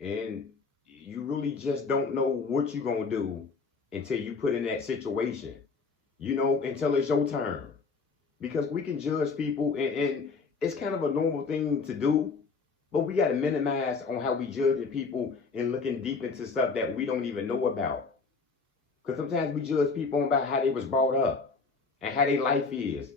And you really just don't know what you're gonna do until you put in that situation. Until it's your turn. Because we can judge people, and it's kind of a normal thing to do, but we got to minimize on how we judge people and looking deep into stuff that we don't even know about. Because sometimes we judge people about how they was brought up and how their life is.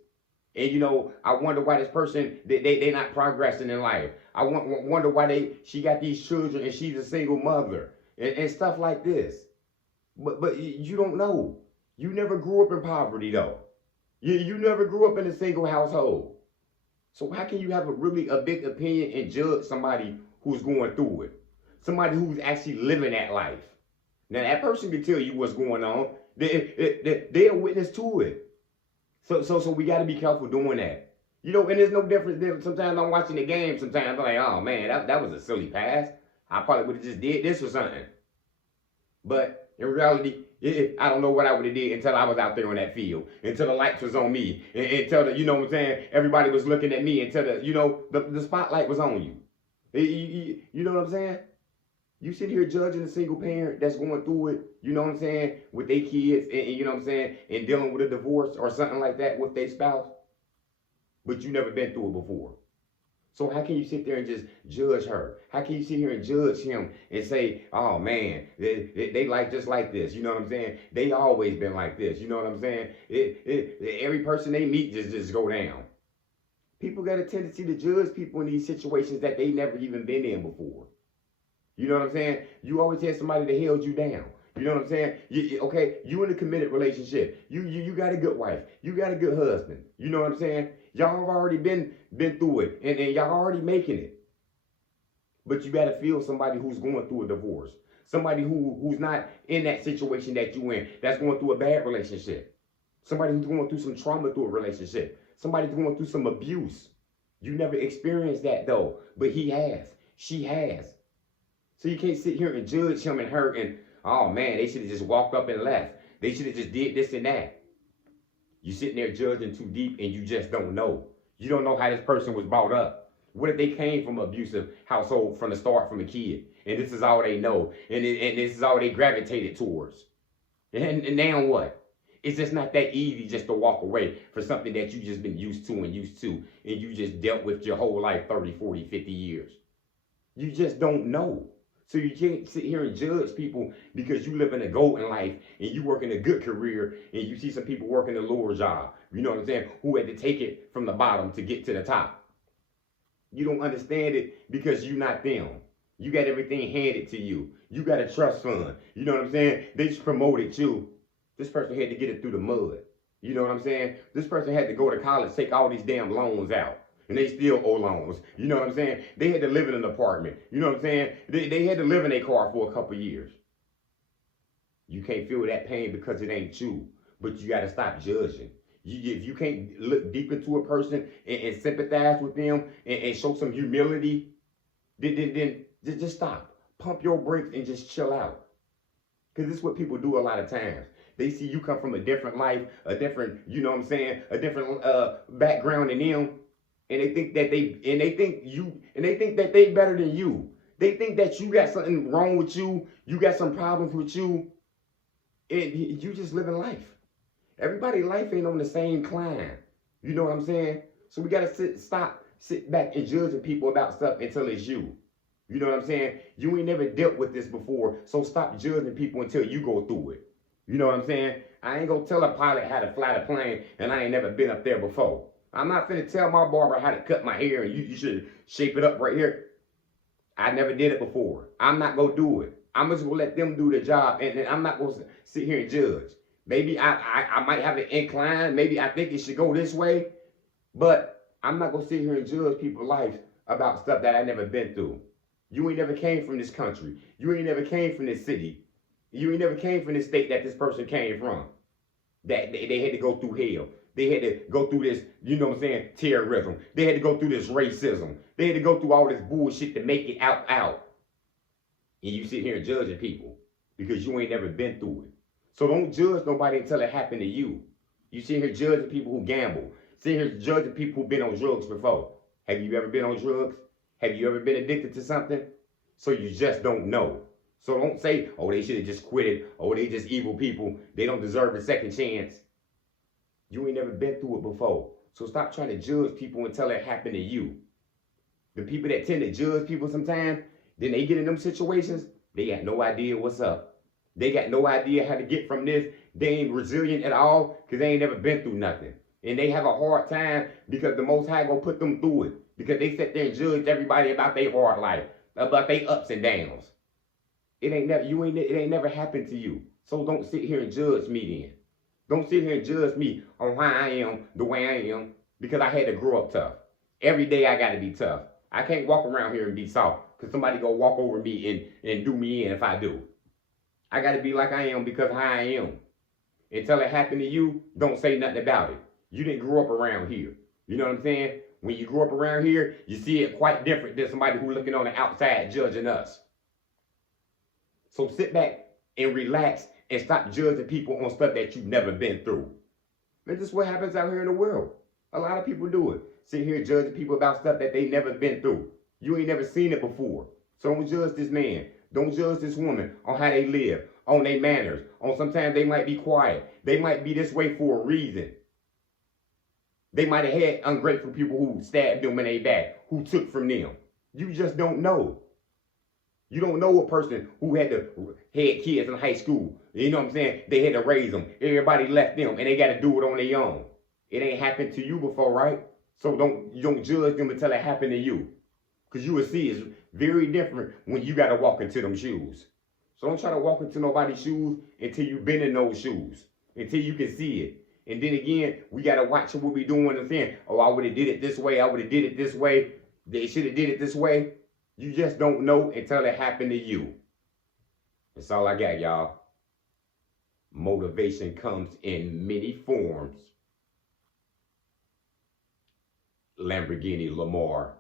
And I wonder why this person they not progressing in life. I wonder why she got these children and she's a single mother and stuff like this. But you don't know. You never grew up in poverty though. You never grew up in a single household. So how can you have a big opinion and judge somebody who's going through it? Somebody who's actually living that life. Now that person can tell you what's going on. They're a witness to it. So we got to be careful doing that. And there's no difference. Sometimes I'm watching the game. Sometimes I'm like, oh man, that was a silly pass. I probably would have just did this or something. But in reality, I don't know what I would have did until I was out there on that field, until the lights was on me, until everybody was looking at me, until the spotlight was on you. You know what I'm saying? You sit here judging a single parent that's going through it, with their kids, and dealing with a divorce or something like that with their spouse, but you never been through it before. So how can you sit there and just judge her? How can you sit here and judge him and say, oh man, they like just like this? You know what I'm saying? They always been like this. You know what I'm saying? Every person they meet just go down. People got a tendency to judge people in these situations that they never even been in before. You know what I'm saying? You always had somebody that held you down. You know what I'm saying? You in a committed relationship. You got a good wife. You got a good husband. You know what I'm saying? Y'all have already been through it, and y'all already making it. But you got to feel somebody who's going through a divorce, somebody who's not in that situation that you in, that's going through a bad relationship, somebody who's going through some trauma through a relationship, somebody who's going through some abuse. You never experienced that though, but he has, she has. So you can't sit here and judge him and her and, oh man, they should have just walked up and left. They should have just did this and that. You sitting there judging too deep and you just don't know. You don't know how this person was brought up. What if they came from an abusive household from the start, from a kid, and this is all they know, and this is all they gravitated towards? And now what? It's just not that easy just to walk away for something that you just been used to, and you just dealt with your whole life, 30, 40, 50 years. You just don't know. So you can't sit here and judge people because you live in a golden life and you work in a good career and you see some people working a lower job, you know what I'm saying, who had to take it from the bottom to get to the top. You don't understand it because you're not them. You got everything handed to you. You got a trust fund. You know what I'm saying? They just promoted you. This person had to get it through the mud. You know what I'm saying? This person had to go to college, take all these damn loans out. And they still owe loans. You know what I'm saying? They had to live in an apartment. You know what I'm saying? They had to live in a car for a couple years. You can't feel that pain because it ain't you. But you got to stop judging. If you can't look deep into a person and sympathize with them and show some humility, then just stop. Pump your brakes and just chill out. Because this is what people do a lot of times. They see you come from a different life, a different, you know what I'm saying, a different background than them. And they think that they better than you. They think that you got something wrong with you. You got some problems with you. And you just living life. Everybody's life ain't on the same climb. You know what I'm saying? So we gotta sit back and judging people about stuff until it's you. You know what I'm saying? You ain't never dealt with this before, so stop judging people until you go through it. You know what I'm saying? I ain't gonna tell a pilot how to fly the plane, and I ain't never been up there before. I'm not finna tell my barber how to cut my hair and you should shape it up right here. I never did it before. I'm not gonna do it. I'm just gonna let them do the job, and I'm not gonna sit here and judge. Maybe I might have an incline. Maybe I think it should go this way, but I'm not gonna sit here and judge people's life about stuff that I never been through. You ain't never came from this country. You ain't never came from this city. You ain't never came from this state that this person came from. That they had to go through hell. They had to go through this, you know what I'm saying, terrorism. They had to go through this racism. They had to go through all this bullshit to make it out. And you sit here and judging people because you ain't never been through it. So don't judge nobody until it happened to you. You sit here judging people who gamble. Sit here judging people who've been on drugs before. Have you ever been on drugs? Have you ever been addicted to something? So you just don't know. So don't say, oh, they should have just quit it. Oh, they just evil people. They don't deserve a second chance. You ain't never been through it before. So stop trying to judge people until it happened to you. The people that tend to judge people sometimes, then they get in them situations, they got no idea what's up. They got no idea how to get from this. They ain't resilient at all because they ain't never been through nothing. And they have a hard time because the Most High gonna put them through it. Because they sit there and judge everybody about their hard life, about their ups and downs. It ain't never happened to you. So don't sit here and judge me then. Don't sit here and judge me on how I am the way I am because I had to grow up tough. Every day I gotta be tough. I can't walk around here and be soft because somebody gonna walk over me and do me in if I do. I gotta be like I am because of how I am. Until it happened to you, don't say nothing about it. You didn't grow up around here. You know what I'm saying? When you grew up around here, you see it quite different than somebody who's looking on the outside judging us. So sit back and relax and stop judging people on stuff that you've never been through. And this is what happens out here in the world. A lot of people do it. Sit here judging people about stuff that they never been through. You ain't never seen it before. So don't judge this man. Don't judge this woman on how they live, on their manners, on sometimes they might be quiet. They might be this way for a reason. They might have had ungrateful people who stabbed them in their back, who took from them. You just don't know. You don't know a person who had kids in high school. You know what I'm saying? They had to raise them. Everybody left them, and they got to do it on their own. It ain't happened to you before, right? So don't judge them until it happened to you. Because you will see it's very different when you got to walk into them shoes. So don't try to walk into nobody's shoes until you've been in those shoes. Until you can see it. And then again, we got to watch what we doing and saying, oh, I would have did it this way. I would have did it this way. They should have did it this way. You just don't know until it happened to you. That's all I got, y'all. Motivation comes in many forms. Lamborghini Lamar.